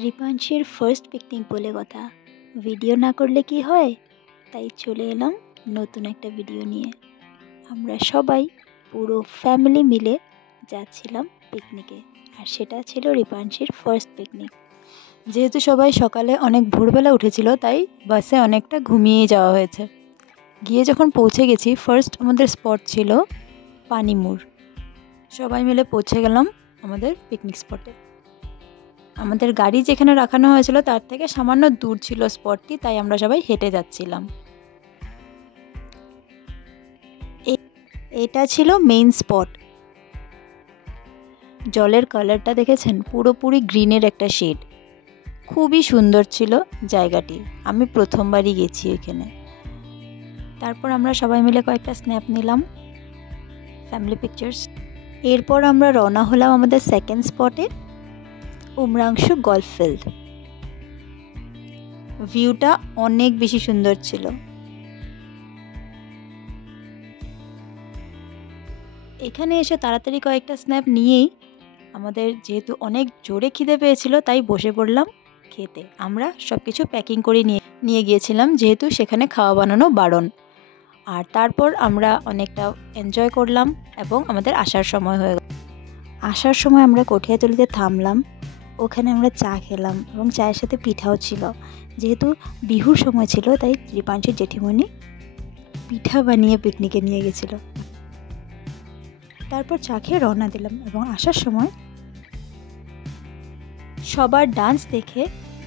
রিপাংশীর first picnic বলে কথা, video না করলে কি হয়, তাই চলে এলাম নতুন একটা ভিডিও নিয়ে। আমরা সবাই পুরো ফ্যামিলি মিলে যাচ্ছিলাম পিকনিকে, আর সেটা ছিল রিপাংশীর ফার্স্ট পিকনিক। যেহেতু সবাই সকালে অনেক ভোরবেলা উঠেছিল, তাই বাসে অনেকটা ঘুমিয়ে যাওয়া হয়েছে। গিয়ে যখন পৌঁছে গেছি, ফার্স্ট আমাদের স্পট ছিল পানিমুর। সবাই মিলে পৌঁছে গেলাম আমাদের পিকনিক স্পটে। আমাদের গাড়ি যেখানে রাখানো হয়েছিল তার থেকে সামান্য দূর ছিল স্পটটি, তাই আমরা সবাই হেঁটে যাচ্ছিলাম। এটা ছিল মেইন স্পট। জলের কালারটা দেখেছেন, পুরোপুরি গ্রিনের একটা শেড। খুবই সুন্দর ছিল জায়গাটি, আমি প্রথমবারই গেছি এখানে। তারপর আমরা সবাই মিলে কয়েকটা স্ন্যাপ নিলাম, ফ্যামিলি পিকচার্স। এরপর আমরা রওনা হলাম আমাদের সেকেন্ড স্পটে, উমরাংশু গলফ ফিল্ড। ভিউটা অনেক বেশি সুন্দর ছিল। এখানে এসে তাড়াতাড়ি কয়েকটা স্ন্যাপ নিয়েই আমাদের যেহেতু অনেক জোরে খিদে পেয়েছিল, তাই বসে পড়লাম খেতে। আমরা সব কিছু প্যাকিং করে নিয়ে গিয়েছিলাম, যেহেতু সেখানে খাওয়া বানানো বারণ। আর তারপর আমরা অনেকটা এনজয় করলাম এবং আমাদের আসার সময় হয়ে গেল। আসার সময় আমরা কঠিয়াতলিতে থামলাম, ওখানে আমরা চা খেলাম এবং চায়ের সাথে পিঠাও ছিল। যেহেতু বিহুর সময় ছিল, তাই রিপাংশীর জেঠিমণি পিঠা বানিয়ে পিকনিকে নিয়ে গেছিলো। তারপর চা খেয়ে রওনা দিলাম এবং আসার সময় সবার ডান্স দেখে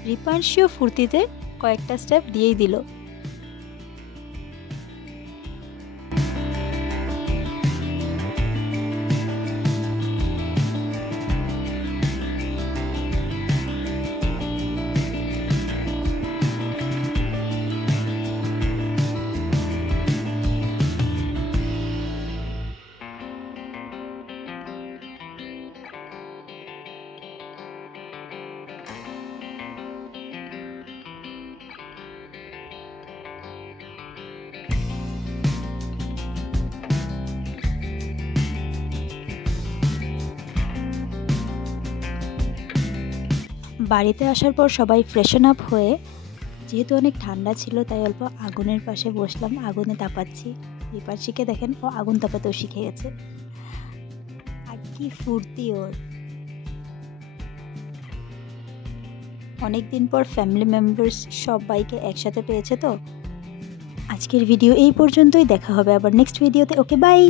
রিপাংশীও ফুর্তিতে কয়েকটা স্টেপ দিয়েই দিল। বাড়িতে আসার পর সবাই ফ্রেশন আপ হয়ে, যেহেতু অনেক ঠান্ডা ছিল, তাই অল্প আগুনের পাশে বসলাম, আগুনে তাপাচ্ছি। রিপাংশীকে দেখেন, ও আগুন তাপাতেও শিখে গেছে। আর কি ফুর্তি ওর! অনেকদিন পর ফ্যামিলি মেম্বার্স সবাইকে একসাথে পেয়েছে। তো আজকের ভিডিও এই পর্যন্তই, দেখা হবে আবার নেক্সট ভিডিওতে। ওকে, বাই।